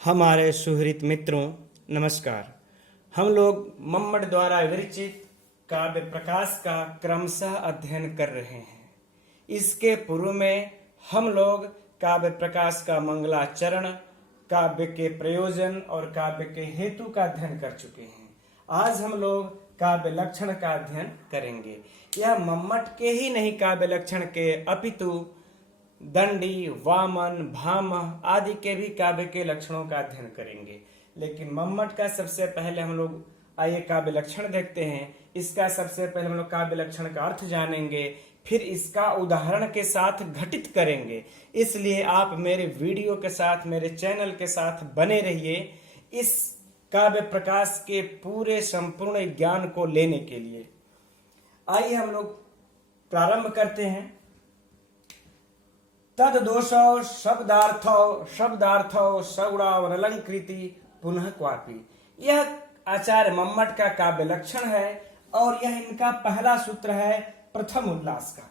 हमारे सुहृद मित्रों नमस्कार। हम लोग मम्मट द्वारा विरचित काव्य प्रकाश का क्रमशः अध्ययन कर रहे हैं। इसके पूर्व में हम लोग काव्य प्रकाश का मंगलाचरण, काव्य के प्रयोजन और काव्य के हेतु का अध्ययन कर चुके हैं। आज हम लोग काव्य लक्षण का अध्ययन करेंगे। यह मम्मट के ही नहीं काव्य लक्षण के अपितु दंडी, वामन, भामह आदि के भी काव्य के लक्षणों का अध्ययन करेंगे। लेकिन मम्मट का सबसे पहले हम लोग आइए काव्य लक्षण देखते हैं। इसका सबसे पहले हम लोग काव्य लक्षण का अर्थ जानेंगे, फिर इसका उदाहरण के साथ घटित करेंगे। इसलिए आप मेरे वीडियो के साथ, मेरे चैनल के साथ बने रहिए इस काव्य प्रकाश के पूरे संपूर्ण ज्ञान को लेने के लिए। आइए हम लोग प्रारंभ करते हैं। तद दोषौ शब्दार्थौ सगुणावनलंकृति पुनः क्वापि। यह आचार्य मम्मट का काव्य लक्षण है और यह इनका पहला सूत्र है प्रथम उल्लास का।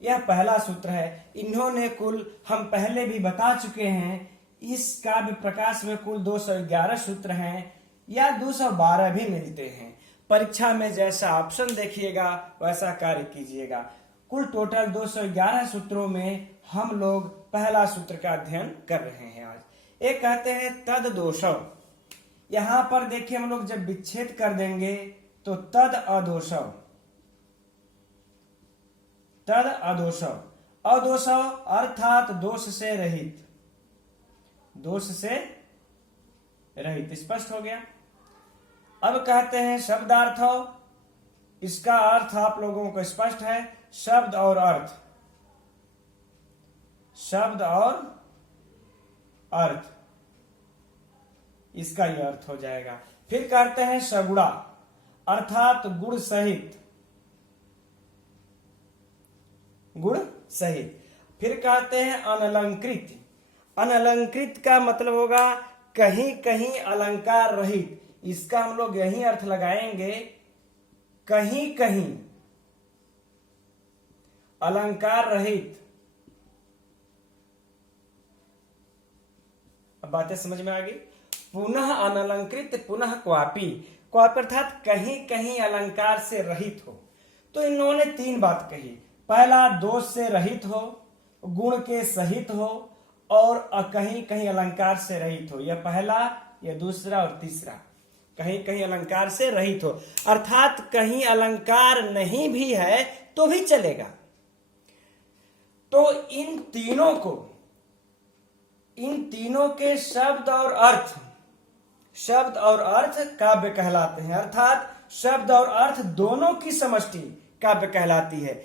यह पहला सूत्र है। इन्होंने कुल, हम पहले भी बता चुके हैं, इस काव्य प्रकाश में कुल 211 सूत्र हैं या 212 भी मिलते हैं। परीक्षा में जैसा ऑप्शन देखिएगा वैसा कार्य कीजिएगा। कुल टोटल 211 सूत्रों में हम लोग पहला सूत्र का अध्ययन कर रहे हैं आज। एक कहते हैं तद दोषौ। यहां पर देखिए हम लोग जब विच्छेद कर देंगे तो तद अदोषौ, तद अदोषौ। अदोषौ अर्थात दोष से रहित, दोष से रहित। स्पष्ट हो गया। अब कहते हैं शब्दार्थौ। इसका अर्थ आप लोगों को स्पष्ट है। शब्द और अर्थ, शब्द और अर्थ, इसका यह अर्थ हो जाएगा। फिर कहते हैं सगुणा अर्थात गुण सहित, गुण सहित। फिर कहते हैं अनलंकृत। अनलंकृत का मतलब होगा कहीं कहीं अलंकार रहित। इसका हम लोग यही अर्थ लगाएंगे, कहीं कहीं अलंकार रहित। अब बातें समझ में आ गई। पुनः अनलंकृत पुनः क्वापि। क्वापि अर्थात कहीं कहीं अलंकार से रहित हो। तो इन्होंने तीन बात कही। पहला दोष से रहित हो, गुण के सहित हो और कहीं कहीं अलंकार से रहित हो। यह पहला, यह दूसरा और तीसरा। कहीं कहीं अलंकार से रहित हो अर्थात कहीं अलंकार नहीं भी है तो भी चलेगा। तो इन तीनों के शब्द और अर्थ, शब्द और अर्थ काव्य कहलाते हैं। अर्थात शब्द और अर्थ दोनों की समष्टि काव्य कहलाती है।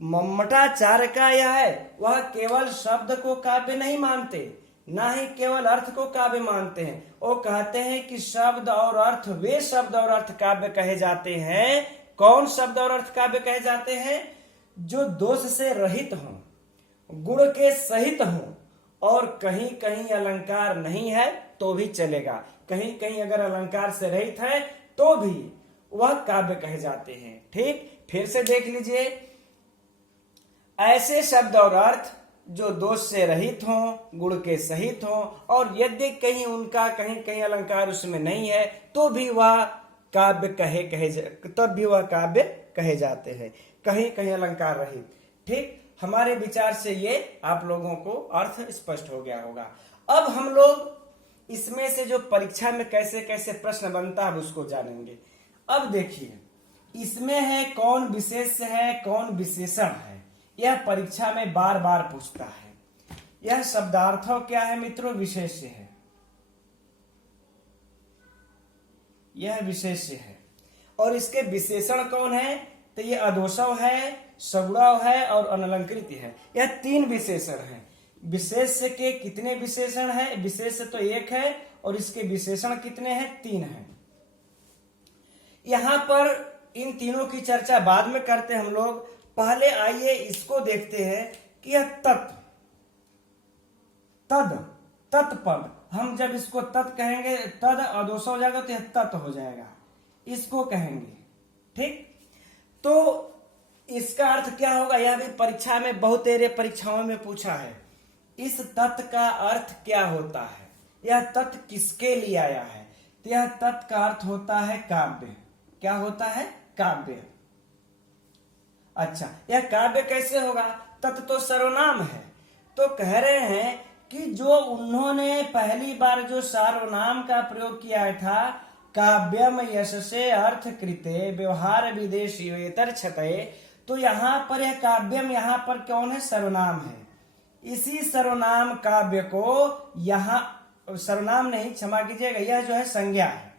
मम्मटाचार्य का यह है, वह केवल शब्द को काव्य नहीं मानते, ना ही केवल अर्थ को काव्य मानते हैं। वो कहते हैं कि शब्द और अर्थ, वे शब्द और अर्थ काव्य कहे जाते हैं। कौन शब्द और अर्थ काव्य कहे जाते हैं? जो दोष से रहित हों, गुण के सहित हों और कहीं कहीं अलंकार नहीं है तो भी चलेगा। कहीं कहीं अगर अलंकार से रहित है तो भी वह काव्य कहे जाते हैं। ठीक, फिर से देख लीजिए। ऐसे शब्द और अर्थ जो दोष से रहित हों, गुण के सहित हों और यदि कहीं उनका कहीं कहीं अलंकार उसमें नहीं है तो भी वह काव्य तब भी वह काव्य कहे जाते हैं, कहीं कहीं अलंकार रहित। ठीक, हमारे विचार से ये आप लोगों को अर्थ स्पष्ट हो गया होगा। अब हम लोग इसमें से जो परीक्षा में कैसे कैसे प्रश्न बनता है उसको जानेंगे। अब देखिए, इसमें है कौन विशेष है, कौन विशेषण है। यह परीक्षा में बार बार पूछता है। यह शब्दार्थों क्या है मित्रों? विशेष्य है। यह विशेष्य है और इसके विशेषण कौन है? तो ये अदोषव है, सगुणाव है और अनलंकृत है। यह तीन विशेषण हैं। विशेष्य के कितने विशेषण हैं? विशेष्य तो एक है और इसके विशेषण कितने हैं? तीन हैं। यहां पर इन तीनों की चर्चा बाद में करते हैं हम लोग। पहले आइए इसको देखते हैं कि यह तत्पद, हम जब इसको तत् कहेंगे, तद अदोष हो जाएगा तो यह तत् हो जाएगा, इसको कहेंगे। ठीक, तो इसका अर्थ क्या होगा? यह भी परीक्षा में बहुत परीक्षाओं में पूछा है। इस तत् का अर्थ क्या होता है? यह तत् किसके लिए आया है? तो यह तत् का अर्थ होता है काव्य। क्या होता है? काव्य। अच्छा, यह काव्य कैसे होगा? तत् तो सर्वनाम है। तो कह रहे हैं कि जो उन्होंने पहली बार जो सर्वनाम का प्रयोग किया था, काव्यम यशसे अर्थ कृते व्यवहार विदेशी छते, तो यहाँ पर यह काव्यम यहाँ पर कौन है? सर्वनाम है। इसी सर्वनाम काव्य को यहाँ, सर्वनाम नहीं, क्षमा कीजिएगा, यह जो है संज्ञा है।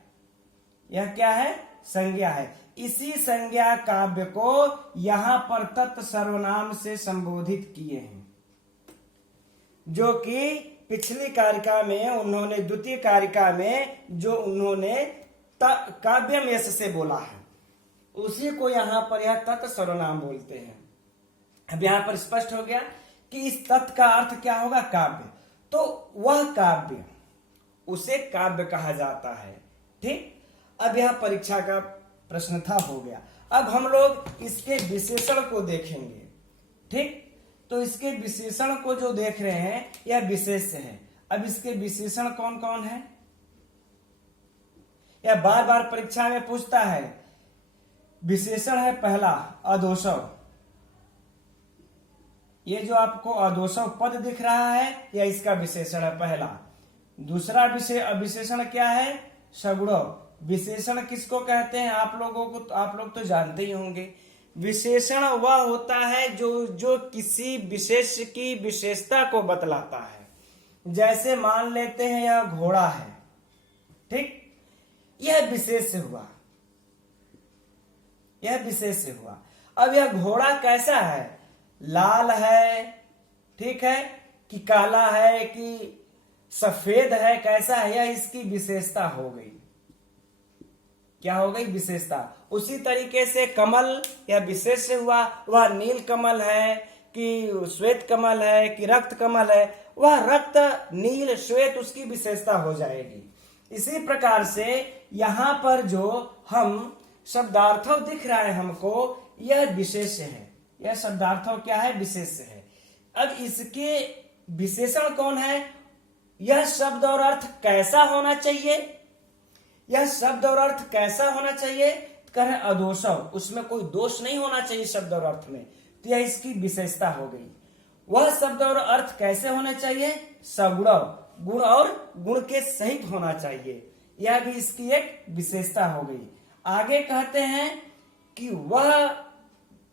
यह क्या है? संज्ञा है। इसी संज्ञा काव्य को यहाँ पर तत् सर्वनाम से संबोधित किए हैं, जो कि पिछली कारिका में उन्होंने, द्वितीय कारिका में जो उन्होंने काव्यम यश से बोला है, उसी को यहाँ पर यह तत् सर्वनाम बोलते हैं। अब यहाँ पर स्पष्ट हो गया कि इस तत् का अर्थ क्या होगा? काव्य। तो वह काव्य, उसे काव्य कहा जाता है। ठीक, अब यह परीक्षा का प्रश्न था, हो गया। अब हम लोग इसके विशेषण को देखेंगे। ठीक, तो इसके विशेषण को जो देख रहे हैं, यह विशेष्य है। अब इसके विशेषण कौन कौन है? यह बार बार परीक्षा में पूछता है। विशेषण है पहला अदोषव। ये जो आपको अदोषव पद दिख रहा है, यह इसका विशेषण है पहला। दूसरा विशेषण क्या है? सगुणव। विशेषण किसको कहते हैं? आप लोग तो जानते ही होंगे। विशेषण वह होता है जो किसी विशेष की विशेषता को बतलाता है। जैसे मान लेते हैं यह घोड़ा है। ठीक, यह विशेष हुआ, यह विशेष हुआ। अब यह घोड़ा कैसा है? लाल है, ठीक है, कि काला है, कि सफेद है, कैसा है? यह इसकी विशेषता हो गई। क्या हो गई? विशेषता। उसी तरीके से कमल, यह विशेष हुआ। वह नील कमल है कि श्वेत कमल है कि रक्त कमल है, वह रक्त, नील, श्वेत उसकी विशेषता हो जाएगी। इसी प्रकार से यहाँ पर जो हम शब्दार्थव दिख रहा है हमको, यह विशेष है। यह शब्दार्थव क्या है? विशेष है। अब इसके विशेषण कौन है? यह शब्द और अर्थ कैसा होना चाहिए? यह शब्द और अर्थ कैसा होना चाहिए? कह रहे अदोषव, उसमें कोई दोष नहीं होना चाहिए शब्द और अर्थ में। तो यह इसकी विशेषता हो गई। वह शब्द और अर्थ कैसे होने चाहिए? सगुणव, गुण और गुण के सहित होना चाहिए। यह भी इसकी एक विशेषता हो गई। आगे कहते हैं कि वह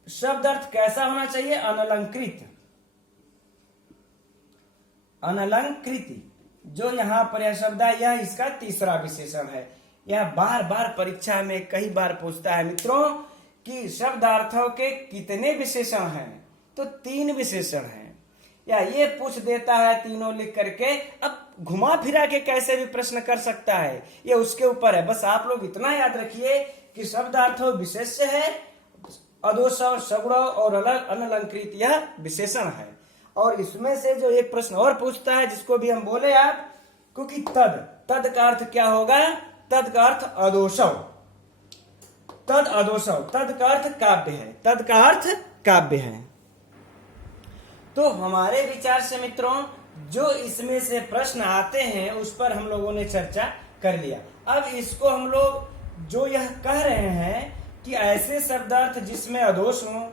शब्द अर्थ कैसा होना चाहिए? अनलंकृत। अनलंकृति, जो यहाँ पर यह शब्द है, यह इसका तीसरा विशेषण है। यह बार बार परीक्षा में कई बार पूछता है मित्रों कि शब्दार्थों के कितने विशेषण हैं? तो 3 विशेषण हैं। या ये पूछ देता है तीनों लिख करके। अब घुमा फिरा के कैसे भी प्रश्न कर सकता है, ये उसके ऊपर है। बस आप लोग इतना याद रखिए कि शब्दार्थों विशेष्य है, अदोषव, सगुणव और अनलंकृत यह विशेषण है। और इसमें से जो एक प्रश्न और पूछता है, जिसको भी हम बोले आप, क्योंकि तद का अर्थ क्या होगा? तद का अर्थ अदोषव। तद अदोषव, तद का अर्थ काव्य है। तद का अर्थ काव्य है। तो हमारे विचार से मित्रों जो इसमें से प्रश्न आते हैं उस पर हम लोगों ने चर्चा कर लिया। अब इसको हम लोग जो यह कह रहे हैं कि ऐसे शब्दार्थ जिसमें अदोष हो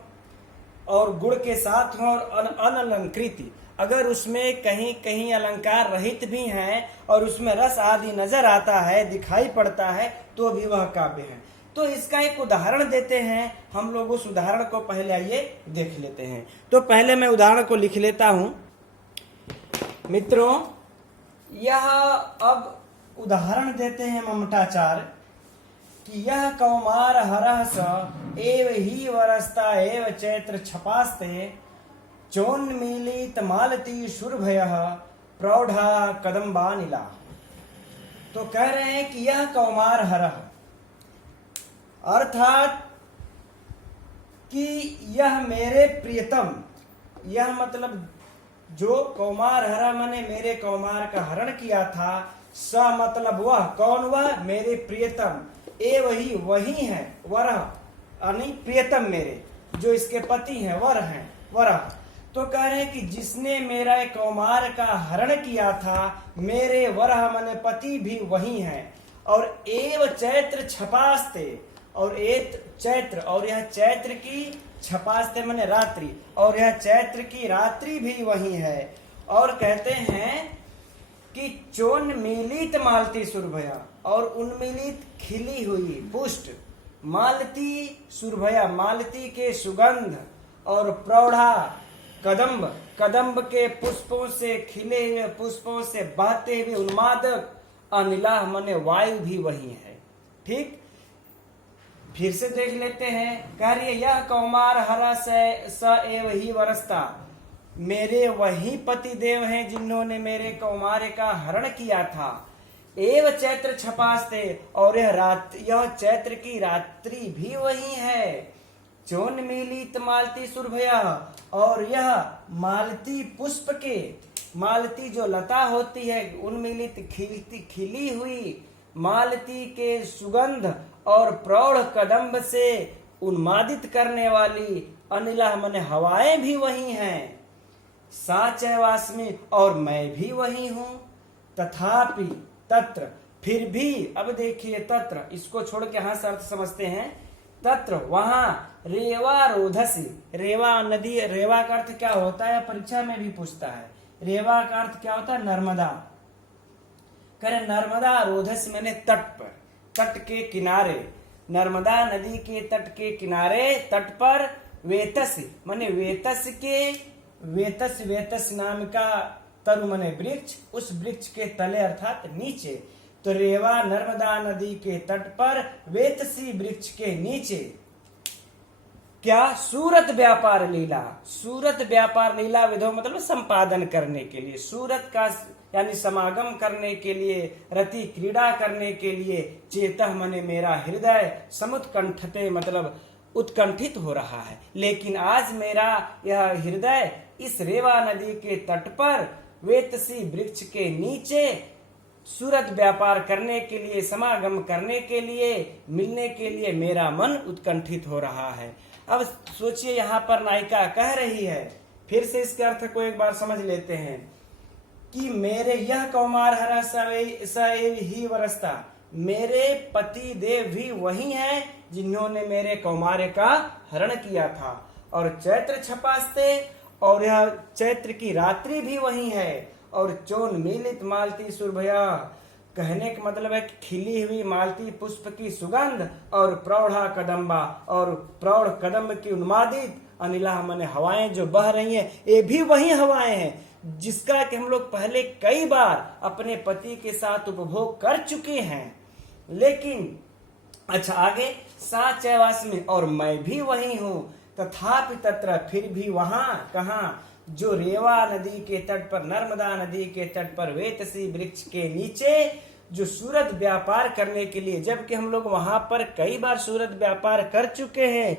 और गुण के साथ हो और अनलंकृति, अगर उसमें कहीं कहीं अलंकार रहित भी हैं और उसमें रस आदि नजर आता है, दिखाई पड़ता है, तो भी वह काव्य है। तो इसका एक उदाहरण देते हैं हम लोग। उस उदाहरण को पहले आइए देख लेते हैं। तो पहले मैं उदाहरण को लिख लेता हूं मित्रों। यह अब उदाहरण देते हैं ममताचार्य कि यह कौमार हरह स एव ही वरस्ता एव चैत्र छपास्ते चोन्मीलित मालती शुरभयः प्रौढ़ा कदम्बा नीला। तो कह रहे हैं कि यह कौमार हरह, अर्थात कि यह मेरे प्रियतम, यह मतलब जो कौमार हरा माने मेरे कौमार का हरण किया था, स मतलब वह, कौन वह? मेरे प्रियतम, वही है, वरह यानी प्रियतम मेरे, जो इसके पति हैं, वर हैं, वरह। तो कह रहे हैं कि जिसने मेरा कौमार का हरण किया था, मेरे वरह मन पति भी वही है। और एव चैत्र छपास्ते, और एक चैत्र, और यह चैत्र की छपास्ते माने रात्रि, और यह चैत्र की रात्रि भी वही है। और कहते हैं कि चोन्मीलित मालती सुरभया, और उन्मीलित खिली हुई पुष्ट मालती सुरभया, मालती के सुगंध, और प्रौढ़ा कदम्ब, कदम्ब के पुष्पों से, खिले हुए पुष्पों से बहते हुए उन्मादक अनिला मने वायु भी वही है। ठीक, फिर से देख लेते हैं। कह रही है यह कौमार हरा स एव ही वरसता, मेरे वही पति देव हैं जिन्होंने मेरे कौमार का हरण किया था। एव चैत्र छपास्ते, और यह चैत्र की रात्रि भी वही है। चोन्मीलित मालती सुरभया, और यह मालती पुष्प के, मालती जो लता होती है उन्मीलित खिली हुई मालती के सुगंध, और प्रौढ़ कदम्ब से उन्मादित करने वाली अनिला मने हवाएं भी वही हैं। साचैवास्मि, और मैं भी वही हूं। तथापि तत्र, फिर भी, अब देखिए तत्र, इसको छोड़ के यहां से अर्थ समझते हैं। तत्र वहां रेवा रोधसी, रेवा नदी, रेवा का अर्थ क्या होता है परीक्षा में भी पूछता है। रेवा का अर्थ क्या होता है? नर्मदा। करे नर्मदा रोधस मैंने तट पर, तट के किनारे, नर्मदा नदी के तट के किनारे, तट पर वेतस माने वेतस के, वेतस, वेतस नाम का तरु माने वृक्ष, उस वृक्ष के तले अर्थात नीचे। तो रेवा नर्मदा नदी के तट पर वेतसी वृक्ष के नीचे क्या? सूरत व्यापार लीला, सूरत व्यापार लीला विधो मतलब संपादन करने के लिए, सूरत का यानी समागम करने के लिए, रति क्रीड़ा करने के लिए, चेतः मने मेरा हृदय समुत्कंठते मतलब उत्कंठित हो रहा है। लेकिन आज मेरा यह हृदय इस रेवा नदी के तट पर वेतसी वृक्ष के नीचे सूरत व्यापार करने के लिए, समागम करने के लिए, मिलने के लिए मेरा मन उत्कंठित हो रहा है। अब सोचिए यहाँ पर नायिका कह रही है, फिर से इसके अर्थ को एक बार समझ लेते हैं कि मेरे यह कौमार हरा सएव ही वरसता, मेरे पति देव भी वही हैं जिन्होंने मेरे कौमार का हरण किया था। और चैत्र छपास्ते, और यह चैत्र की रात्रि भी वही है। और चोन्मीलित मालती सुरभया, कहने का मतलब है कि खिली हुई मालती पुष्प की सुगंध, और प्रौढ़ा कदम्बा, और प्रौढ़ कदम्ब की उन्मादित अनिला मने हवाएं जो बह रही हैं, ये भी वही हवाएं हैं जिसका कि हम लोग पहले कई बार अपने पति के साथ उपभोग कर चुके हैं। लेकिन अच्छा आगे, साचैवास में, और मैं भी वही हूँ। तथापि तत्र, फिर भी वहां, कहाँ? जो रेवा नदी के तट पर, नर्मदा नदी के तट पर वेतसी वृक्ष के नीचे जो सूरत व्यापार करने के लिए, जबकि हम लोग वहां पर कई बार सूरत व्यापार कर चुके हैं,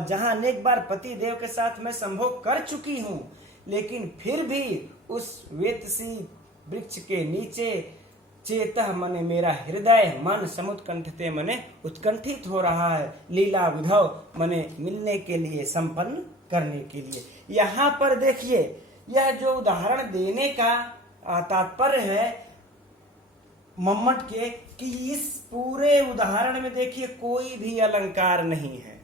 जहां अनेक बार पति देव के साथ मैं संभोग कर चुकी हूं, लेकिन फिर भी उस वेतसी वृक्ष के नीचे चेतः मने मेरा हृदय, मन समुत्कंठते मने उत्कंठित हो रहा है। लीला विधव मने मिलने के लिए, संपन्न करने के लिए। यहाँ पर देखिए, यह जो उदाहरण देने का तात्पर्य है मम्मट के, कि इस पूरे उदाहरण में देखिए कोई भी अलंकार नहीं है,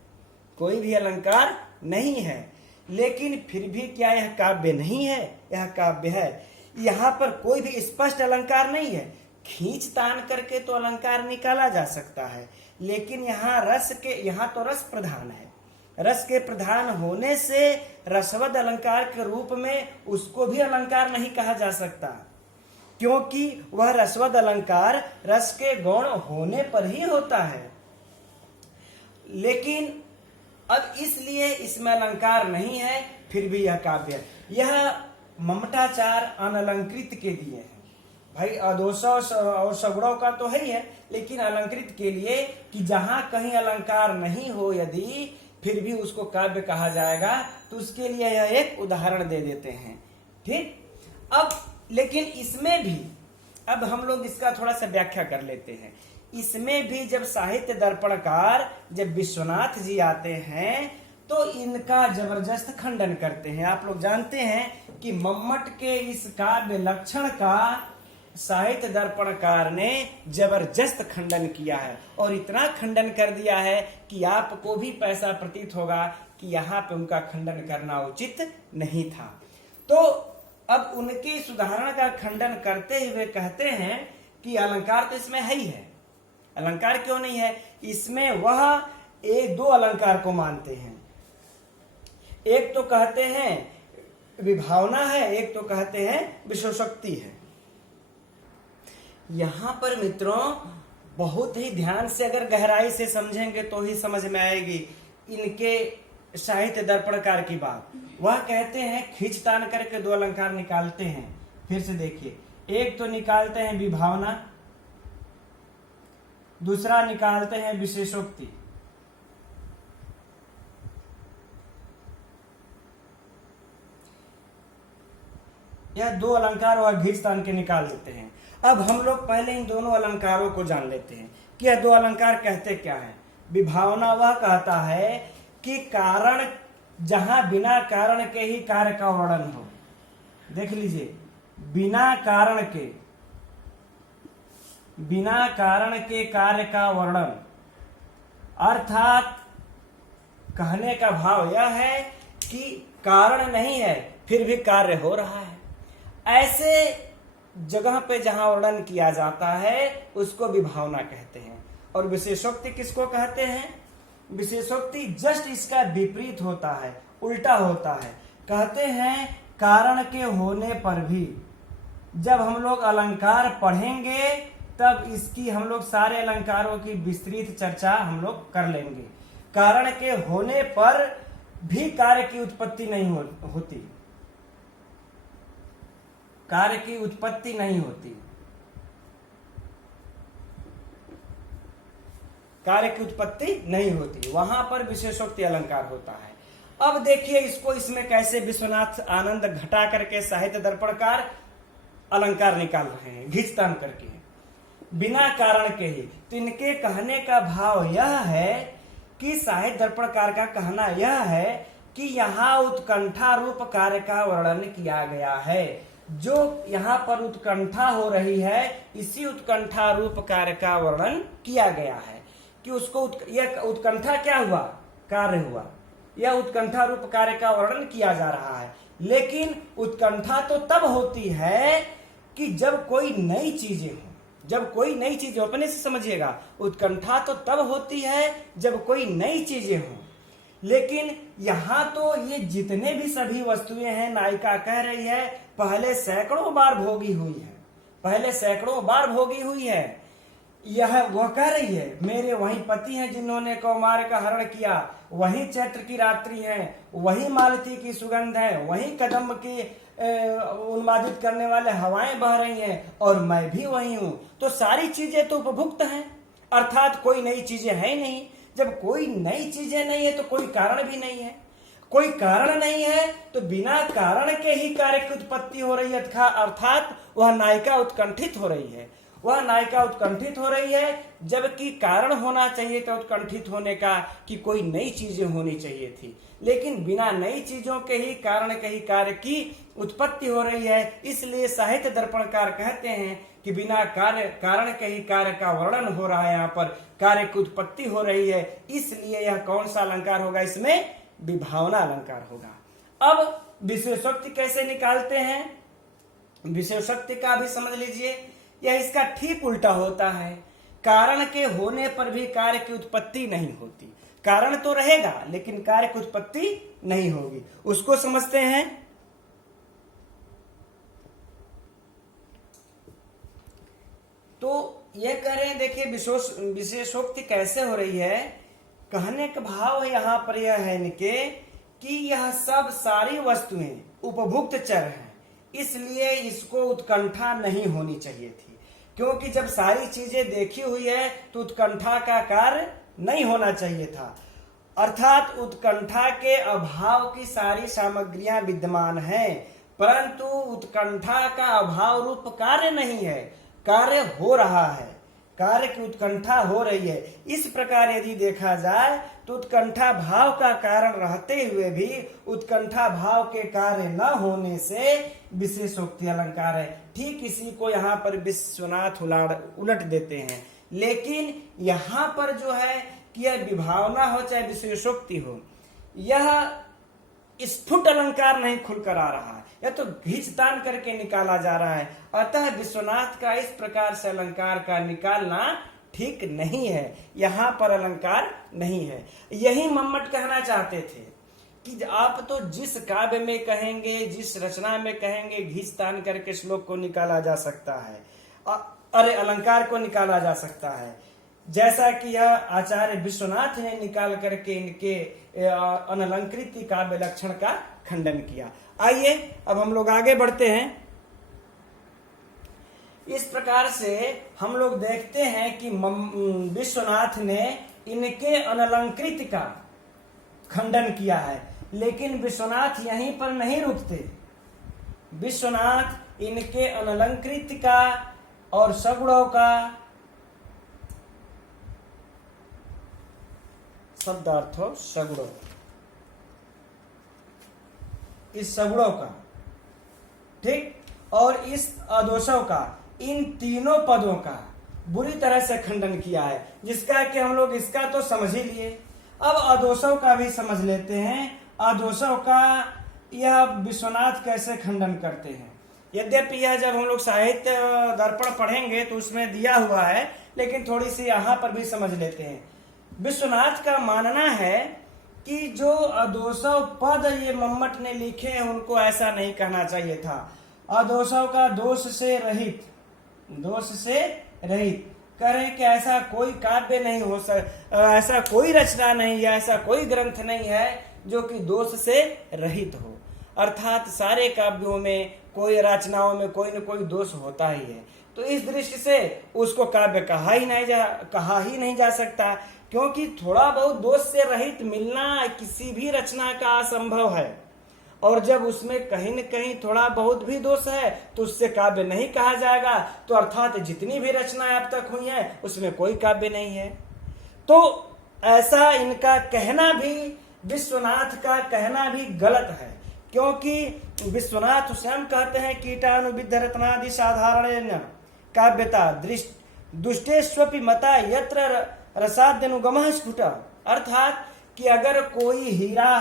कोई भी अलंकार नहीं है। लेकिन फिर भी क्या यह काव्य नहीं है? यह काव्य है। यहाँ पर कोई भी स्पष्ट अलंकार नहीं है, खींच तान करके तो अलंकार निकाला जा सकता है, लेकिन यहाँ रस के, यहाँ तो रस प्रधान है, रस के प्रधान होने से रसवद अलंकार के रूप में उसको भी अलंकार नहीं कहा जा सकता, क्योंकि वह रसवद अलंकार रस के गौण होने पर ही होता है। लेकिन अब इसलिए इसमें अलंकार नहीं है, फिर भी यह काव्य, यह ममताचार अनलंकृत के लिए है। भाई अदोष और सगुणों का तो है ही है, लेकिन अलंकृत के लिए कि जहां कहीं अलंकार नहीं हो, यदि फिर भी उसको काव्य कहा जाएगा, तो उसके लिए यह एक उदाहरण दे देते हैं। ठीक, अब लेकिन इसमें भी अब हम लोग इसका थोड़ा सा व्याख्या कर लेते हैं। इसमें भी जब साहित्य दर्पणकार, जब विश्वनाथ जी आते हैं, तो इनका जबरदस्त खंडन करते हैं। आप लोग जानते हैं कि मम्मट के इस काव्य लक्षण का साहित्य दर्पणकार ने जबरदस्त खंडन किया है, और इतना खंडन कर दिया है कि आपको भी पैसा प्रतीत होगा कि यहाँ पे उनका खंडन करना उचित नहीं था। तो अब उनके इस उदाहरण का खंडन करते हुए कहते हैं कि अलंकार तो इसमें है ही है। अलंकार क्यों नहीं है? इसमें वह एक दो अलंकार को मानते हैं। एक तो कहते हैं विभावना है, एक तो कहते हैं विशेषोक्ति है। यहां पर मित्रों बहुत ही ध्यान से अगर गहराई से समझेंगे तो ही समझ में आएगी इनके साहित्य दर्पणकार की बात। वह कहते हैं खींचतान करके दो अलंकार निकालते हैं। फिर से देखिए, एक तो निकालते हैं विभावना, दूसरा निकालते हैं विशेषोक्ति। यह दो अलंकार वह खींचतान के निकाल देते हैं। अब हम लोग पहले इन दोनों अलंकारों को जान लेते हैं कि यह दो अलंकार कहते क्या है। विभावना वह कहता है कि कारण जहां बिना कारण के ही कार्य का वर्णन हो। देख लीजिए, बिना कारण के कार्य का वर्णन, अर्थात कहने का भाव यह है कि कारण नहीं है फिर भी कार्य हो रहा है। ऐसे जगह पे जहां वर्णन किया जाता है उसको विभावना कहते हैं। और विशेषोक्ति किसको कहते हैं? विशेषोक्ति जस्ट इसका विपरीत होता है, उल्टा होता है। कहते हैं कारण के होने पर भी। जब हम लोग अलंकार पढ़ेंगे तब इसकी हम लोग सारे अलंकारों की विस्तृत चर्चा हम लोग कर लेंगे। कारण के होने पर भी कार्य की उत्पत्ति नहीं होती, कार्य की उत्पत्ति नहीं होती, कार्य की उत्पत्ति नहीं होती, वहां पर विशेषोक्ति अलंकार होता है। अब देखिए इसको इसमें कैसे विश्वनाथ आनंद घटा करके साहित्य दर्पणकार अलंकार निकाल रहे हैं घिचतान करके, बिना कारण के ही। तो इनके कहने का भाव यह है कि साहित्य दर्पणकार का कहना यह है कि यहाँ उत्कंठा रूप कार्य का वर्णन किया गया है। जो यहाँ पर उत्कंठा हो रही है, इसी उत्कंठा रूप कार्य का वर्णन किया गया है कि उसको यह उत्कंठा क्या हुआ? कार्य हुआ। यह उत्कंठा रूप कार्य का वर्णन किया जा रहा है। लेकिन उत्कंठा तो तब होती है कि जब कोई नई चीजें हो, जब कोई नई चीज हो। अपने से समझिएगा, उत्कंठा तो तब होती है जब कोई नई चीजें हो। लेकिन यहाँ तो ये जितने भी सभी वस्तुएं हैं, नायिका कह रही है पहले सैकड़ों बार भोगी हुई है, पहले सैकड़ों बार भोगी हुई है। यह वह कह रही है मेरे वही पति हैं जिन्होंने कौमार का हरण किया, वही चैत्र की रात्रि है, वही मालती की सुगंध है, वही कदम्ब की उन्मादित करने वाले हवाएं बह रही हैं, और मैं भी वही हूं। तो सारी चीजें तो उपभुक्त हैं, अर्थात कोई नई चीजें है नहीं। जब कोई नई चीजें नहीं है तो कोई कारण भी नहीं है। कोई कारण नहीं है तो बिना कारण के ही कार्य की उत्पत्ति हो रही है, अर्थात वह नायिका उत्कंठित हो रही है। वह नायिका उत्कंठित हो रही है, जबकि कारण होना चाहिए था उत्कंठित होने का कि कोई नई चीजें होनी चाहिए थी। लेकिन बिना नई चीजों के ही कारण के ही कार्य की उत्पत्ति हो रही है। इसलिए साहित्य दर्पणकार कहते हैं कि बिना कारण के ही कार्य का वर्णन हो रहा है, यहाँ पर कार्य की उत्पत्ति हो रही है। इसलिए यह कौन सा अलंकार होगा? इसमें विभावना अलंकार होगा। अब विशेषोक्ति कैसे निकालते हैं? विशेषोक्ति का भी समझ लीजिए, यह इसका ठीक उल्टा होता है। कारण के होने पर भी कार्य की उत्पत्ति नहीं होती। कारण तो रहेगा लेकिन कार्य की उत्पत्ति नहीं होगी। उसको समझते हैं। तो यह कह रहे हैं, देखिए विशेषोक्ति कैसे हो रही है। कहने का भाव यहाँ पर यह है इनके कि यह सब सारी वस्तुएं उपभुक्त चर हैं, इसलिए इसको उत्कंठा नहीं होनी चाहिए थी। क्योंकि जब सारी चीजें देखी हुई है तो उत्कंठा का कार्य नहीं होना चाहिए था, अर्थात उत्कंठा के अभाव की सारी सामग्रियां विद्यमान हैं, परंतु उत्कंठा का अभाव रूप कार्य नहीं है, कार्य हो रहा है। कार्य की उत्कंठा हो रही है। इस प्रकार यदि देखा जाए तो उत्कंठा भाव का कारण रहते हुए भी उत्कंठा भाव के कार्य न होने से विशेषोक्ति अलंकार है। ठीक इसी को यहाँ पर विश्वनाथ उलट देते हैं। लेकिन यहाँ पर जो है कि यह विभावना हो चाहे विशेषोक्ति हो, यह स्फुट अलंकार नहीं खुलकर आ रहा है, यह तो घींचतान करके निकाला जा रहा है। अतः विश्वनाथ का इस प्रकार से अलंकार का निकालना ठीक नहीं है, यहाँ पर अलंकार नहीं है। यही मम्मट कहना चाहते थे कि आप तो जिस काव्य में कहेंगे, जिस रचना में कहेंगे, घींचतान करके श्लोक को निकाला जा सकता है, अरे अलंकार को निकाला जा सकता है, जैसा कि यह आचार्य विश्वनाथ ने निकाल करके इनके अनलंकृत काव्य लक्षण का खंडन किया। आइए अब हम लोग आगे बढ़ते हैं। इस प्रकार से हम लोग देखते हैं कि विश्वनाथ ने इनके अनलंकृत का खंडन किया है, लेकिन विश्वनाथ यहीं पर नहीं रुकते। विश्वनाथ इनके अनलंकृत का और सगुणों का शब्दार्थों सगुणों, इस सगुणों का ठीक और इस अदोषों का, इन तीनों पदों का बुरी तरह से खंडन किया है, जिसका कि हम लोग इसका तो समझ ही लिए। अब अदोषों का भी समझ लेते हैं। अदोषों का यह विश्वनाथ कैसे खंडन करते हैं। यद्यपि यह जब हम लोग साहित्य दर्पण पढ़ेंगे तो उसमें दिया हुआ है, लेकिन थोड़ी सी यहाँ पर भी समझ लेते हैं। विश्वनाथ का मानना है कि जो अदोषौ पद ये मम्मट ने लिखे हैं उनको ऐसा नहीं कहना चाहिए था। अदोषौ का दोष से रहित, दोष से रहित करें कि ऐसा कोई काव्य नहीं हो ऐसा कोई रचना नहीं है, ऐसा कोई ग्रंथ नहीं है जो कि दोष से रहित हो। अर्थात सारे काव्यों में, कोई रचनाओं में कोई न कोई दोष होता ही है। तो इस दृष्टि से उसको काव्य कहा ही नहीं जा सकता, क्योंकि थोड़ा बहुत दोष से रहित मिलना किसी भी रचना का असंभव है। और जब उसमें कहीं न कहीं थोड़ा बहुत भी दोष है तो उससे काव्य नहीं कहा जाएगा। तो अर्थात जितनी भी रचनाएं अब तक हुई हैं उसमें कोई काव्य नहीं है। तो ऐसा इनका कहना भी, विश्वनाथ का कहना भी गलत है, क्योंकि विश्वनाथ स्वयं कहते हैं कीटानुविद्ध रत्नादि साधारण काव्यता दुष्टेष्वपि मता यत्र रसाद्यनुगमः स्फुट। अर्थात कि अगर कोई हीरा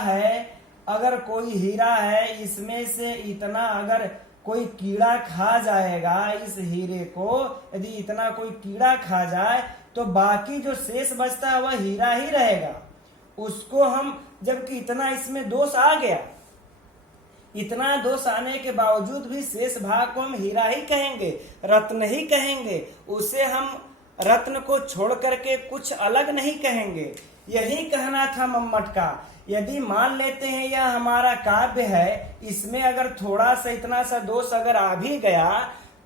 है, इसमें से इतना अगर कोई कीड़ा खा जाएगा, इस हीरे को यदि इतना कोई कीड़ा खा जाए तो बाकी जो शेष बचता है वह हीरा ही रहेगा। उसको हम, जबकि इतना इसमें दोष आ गया, इतना दोष आने के बावजूद भी शेष भाग को हम हीरा ही कहेंगे, रत्न ही कहेंगे। उसे हम रत्न को छोड़ करके कुछ अलग नहीं कहेंगे। यही कहना था मम्मट का। यदि मान लेते हैं यह हमारा काव्य है, इसमें अगर थोड़ा सा इतना सा दोष अगर आ भी गया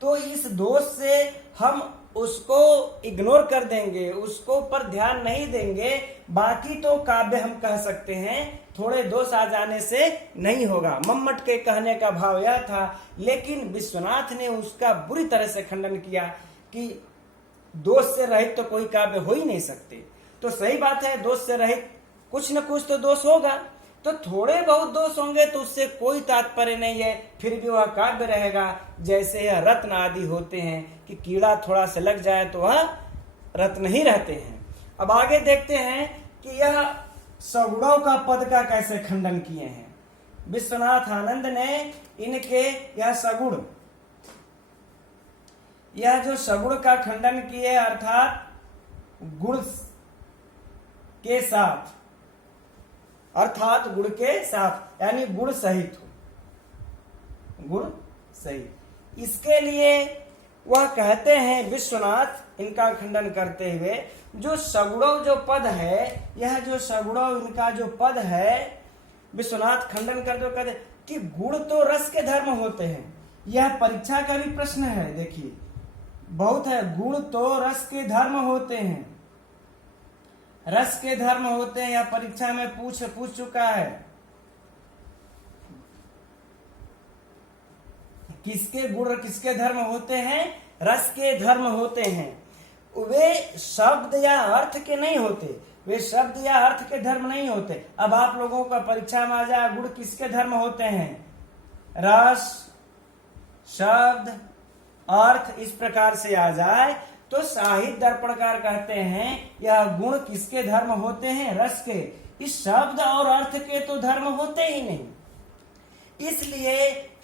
तो इस दोष से हम उसको इग्नोर कर देंगे, उसको पर ध्यान नहीं देंगे, बाकी तो काव्य हम कह सकते हैं, थोड़े दोष आ जाने से नहीं होगा। मम्मट के कहने का भाव यह था, लेकिन विश्वनाथ ने उसका बुरी तरह से खंडन किया कि दोष से रहित तो कोई काव्य हो ही नहीं सकते। तो सही बात है, दोष से रहित कुछ न कुछ तो दोष होगा, तो थोड़े बहुत दोष होंगे तो उससे कोई तात्पर्य नहीं है, फिर भी वह काव्य रहेगा। जैसे यह रत्न आदि होते हैं कि कीड़ा थोड़ा सा लग जाए तो वह रत्न ही रहते हैं। अब आगे देखते हैं कि यह सगुणों का पद का कैसे खंडन किए हैं। विश्वनाथ आनंद ने इनके यह जो सगुण का खंडन किए, अर्थात गुण के साथ, अर्थात गुण के साथ यानी गुण सहित हो, गुण सहित। इसके लिए वह कहते हैं विश्वनाथ इनका खंडन करते हुए, जो सगुणों जो पद है, यह जो सगुणों इनका जो पद है, विश्वनाथ खंडन करते हुए कहते कि गुण तो रस के धर्म होते हैं। यह परीक्षा का भी प्रश्न है, देखिए बहुत है। गुण तो रस के धर्म होते हैं, रस के धर्म होते हैं, यह परीक्षा में पूछ चुका है। किसके गुण किसके धर्म होते हैं? रस के धर्म होते हैं। वे शब्द या अर्थ के नहीं होते, वे शब्द या अर्थ के धर्म नहीं होते। अब आप लोगों का परीक्षा में आ जाए गुण किसके धर्म होते हैं? रस, शब्द, अर्थ, इस प्रकार से आ जाए तो साहित्य दर्पणकार कहते हैं यह गुण किसके धर्म होते हैं? रस के। इस शब्द और अर्थ के तो धर्म होते ही नहीं, इसलिए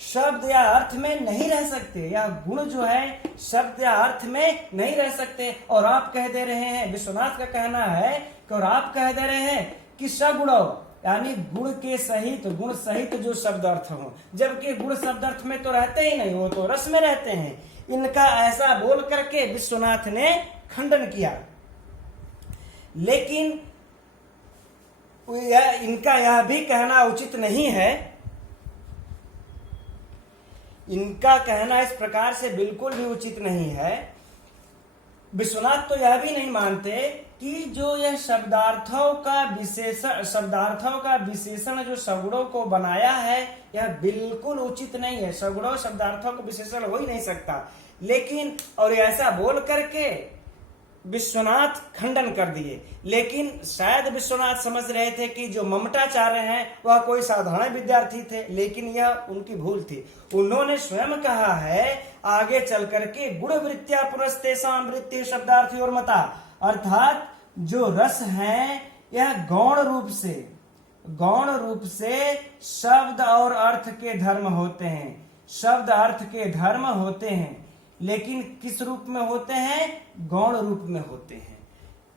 शब्द या अर्थ में नहीं रह सकते। यह गुण जो है शब्द या अर्थ में नहीं रह सकते। और आप कह दे रहे हैं, विश्वनाथ का कहना है कि और आप कह दे रहे हैं कि सगुणो यानी गुण के सहित, गुण सहित जो शब्द अर्थ हो, जबकि गुण शब्द अर्थ में तो रहते ही नहीं, वो तो रस में रहते हैं। इनका ऐसा बोल करके विश्वनाथ ने खंडन किया। लेकिन इनका यह भी कहना उचित नहीं है, इनका कहना इस प्रकार से बिल्कुल भी उचित नहीं है। विश्वनाथ तो यह भी नहीं मानते कि जो यह शब्दार्थों का विशेषण जो सगुणों को बनाया है यह बिल्कुल उचित नहीं है। सगुणों शब्दार्थों को विशेषण हो ही नहीं सकता। लेकिन और ऐसा बोल करके विश्वनाथ खंडन कर दिए। लेकिन शायद विश्वनाथ समझ रहे थे कि जो ममताचार्य हैं वह कोई साधारण विद्यार्थी थे, लेकिन यह उनकी भूल थी। उन्होंने स्वयं कहा है आगे चल करके गुण वृत्तिया पुरस्तेषां वृत्ति शब्दार्थी और मता, अर्थात जो रस हैं यह गौण रूप से शब्द और अर्थ के धर्म होते हैं, शब्द अर्थ के धर्म होते हैं। लेकिन किस रूप में होते हैं? गौण रूप में होते हैं।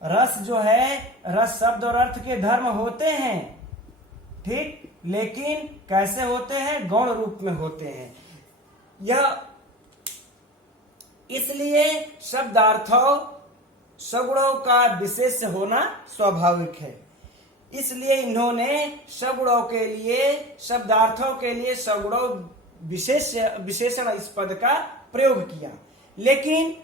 रस जो है, रस शब्द और अर्थ के धर्म होते हैं, ठीक, लेकिन कैसे होते हैं? गौण रूप में होते हैं। यह इसलिए शब्दार्थों सगुणों का विशेष होना स्वाभाविक है। इसलिए इन्होंने सगुणों के लिए, शब्दार्थों के लिए सगुणों विशेषण इस पद का प्रयोग किया। लेकिन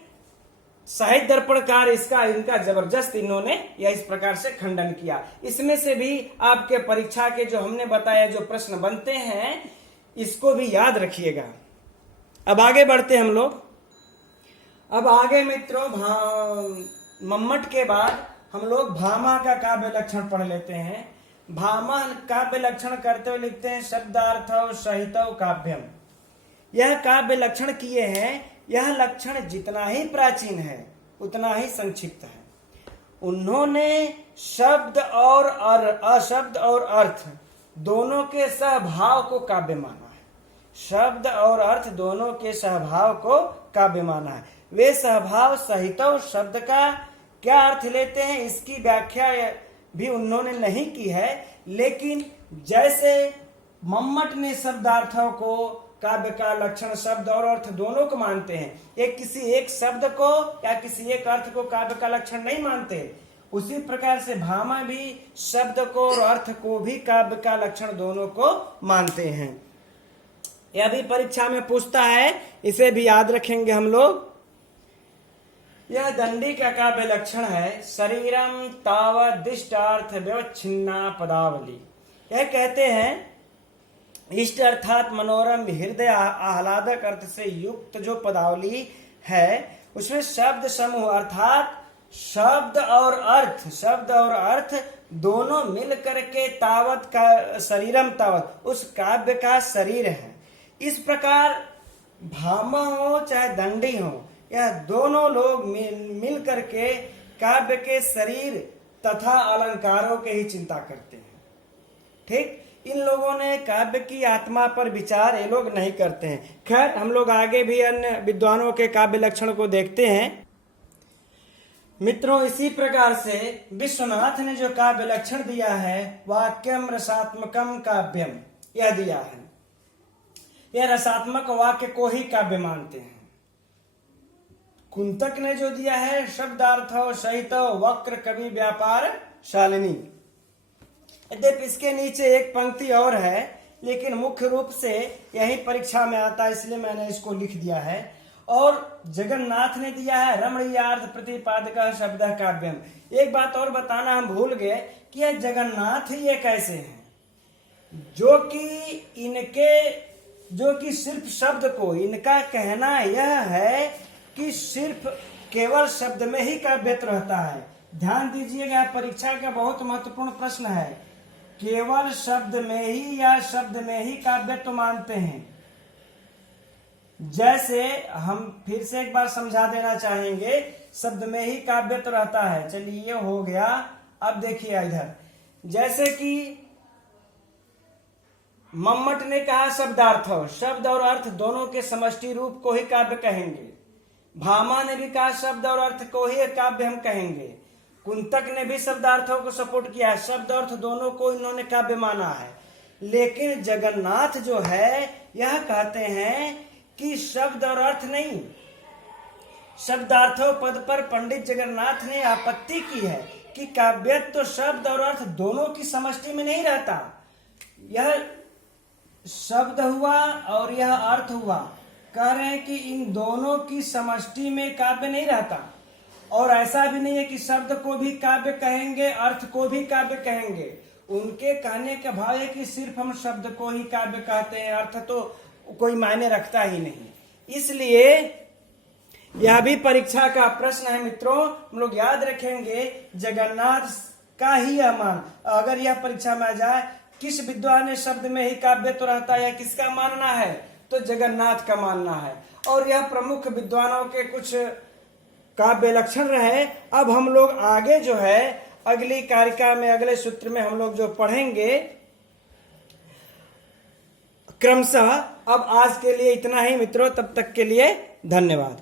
साहित्य दर्पणकार इनका जबरदस्त इन्होंने यह इस प्रकार से खंडन किया। इसमें से भी आपके परीक्षा के जो हमने बताया जो प्रश्न बनते हैं इसको भी याद रखिएगा। अब आगे बढ़ते हम लोग। अब आगे मित्रों मम्मट के बाद हम लोग भामा का काव्य लक्षण पढ़ लेते हैं। भामा काव्य लक्षण करते हुए लिखते हैं शब्दार्थ सहित काव्यम। यह काव्य लक्षण किए हैं, यह लक्षण जितना ही प्राचीन है उतना ही संक्षिप्त है। उन्होंने शब्द और अशब्द और अर्थ दोनों के सहभाव को काव्य माना है। शब्द और अर्थ दोनों के सहभाव को काव्य माना है। वे सहभाव सहित शब्द का क्या अर्थ लेते हैं इसकी व्याख्या भी उन्होंने नहीं की है। लेकिन जैसे मम्मट ने शब्दार्थों को काव्य का लक्षण शब्द और अर्थ दोनों को मानते हैं, एक किसी एक शब्द को या किसी एक अर्थ को काव्य का लक्षण नहीं मानते, उसी प्रकार से भामा भी शब्द को और अर्थ को भी काव्य का लक्षण दोनों को मानते हैं। यह भी परीक्षा में पूछता है, इसे भी याद रखेंगे हम लोग। यह दंडी का काव्य लक्षण है शरीरम तावत दिष्टार्थ व्यवच्छिन्ना पदावली। यह कहते हैं इष्ट अर्थात मनोरम हृदय आह्लादक अर्थ से युक्त जो पदावली है उसमें शब्द समूह अर्थात शब्द और अर्थ दोनों मिल करके तावत का शरीरम तावत उस काव्य का शरीर है। इस प्रकार भामा हो चाहे दंडी हो, यह दोनों लोग मिल करके काव्य के शरीर तथा अलंकारों के ही चिंता करते हैं। ठीक, इन लोगों ने काव्य की आत्मा पर विचार ये लोग नहीं करते हैं। खैर हम लोग आगे भी अन्य विद्वानों के काव्य लक्षण को देखते हैं। मित्रों इसी प्रकार से विश्वनाथ ने जो काव्य लक्षण दिया है वाक्यम रसात्मकम काव्यम यह दिया है। यह रसात्मक वाक्य को ही काव्य मानते हैं। कुंतक ने जो दिया है शब्दार्थ सहित वक्र कवि व्यापार शालिनी। यद्यपि इसके नीचे एक पंक्ति और है लेकिन मुख्य रूप से यही परीक्षा में आता है इसलिए मैंने इसको लिख दिया है। और जगन्नाथ ने दिया है रमणीयार्थ प्रतिपादक शब्द काव्यम। एक बात और बताना हम भूल गए कि यह जगन्नाथ ही ये कैसे हैं जो कि सिर्फ शब्द को, इनका कहना यह है कि सिर्फ केवल शब्द में ही काव्यत्व रहता है। ध्यान दीजिएगा, परीक्षा का बहुत महत्वपूर्ण प्रश्न है। केवल शब्द में ही या शब्द में ही काव्यत्व मानते हैं। जैसे हम फिर से एक बार समझा देना चाहेंगे, शब्द में ही काव्यत्व रहता है। चलिए ये हो गया। अब देखिए इधर, जैसे कि मम्मट ने कहा शब्दार्थ, शब्द और अर्थ दोनों के समष्टि रूप को ही काव्य कहेंगे। भामा ने भी कहा शब्द और अर्थ को ही काव्य हम कहेंगे। कुंतक ने भी शब्दार्थों को सपोर्ट किया है, शब्द अर्थ दोनों को इन्होंने काव्य माना है। लेकिन जगन्नाथ जो है यह कहते हैं कि शब्द और अर्थ नहीं, शब्दार्थों पद पर पंडित जगन्नाथ ने आपत्ति की है कि काव्यत्व तो शब्द और अर्थ दोनों की समष्टि में नहीं रहता। यह शब्द हुआ और यह अर्थ हुआ, कह रहे हैं कि इन दोनों की समष्टि में काव्य नहीं रहता। और ऐसा भी नहीं है कि शब्द को भी काव्य कहेंगे, अर्थ को भी काव्य कहेंगे। उनके कहने का भाव है कि सिर्फ हम शब्द को ही काव्य कहते हैं, अर्थ तो कोई मायने रखता ही नहीं। इसलिए यह भी परीक्षा का प्रश्न है मित्रों, हम लोग याद रखेंगे जगन्नाथ का ही यह मान। अगर यह परीक्षा में आ जाए किस विद्वान ने शब्द में ही काव्य तो रहता है, किसका मानना है, तो जगन्नाथ का मानना है। और यह प्रमुख विद्वानों के कुछ काव्य लक्षण रहे। अब हम लोग आगे जो है अगली कारिका में, अगले सूत्र में हम लोग जो पढ़ेंगे क्रमशः। अब आज के लिए इतना ही मित्रों, तब तक के लिए धन्यवाद।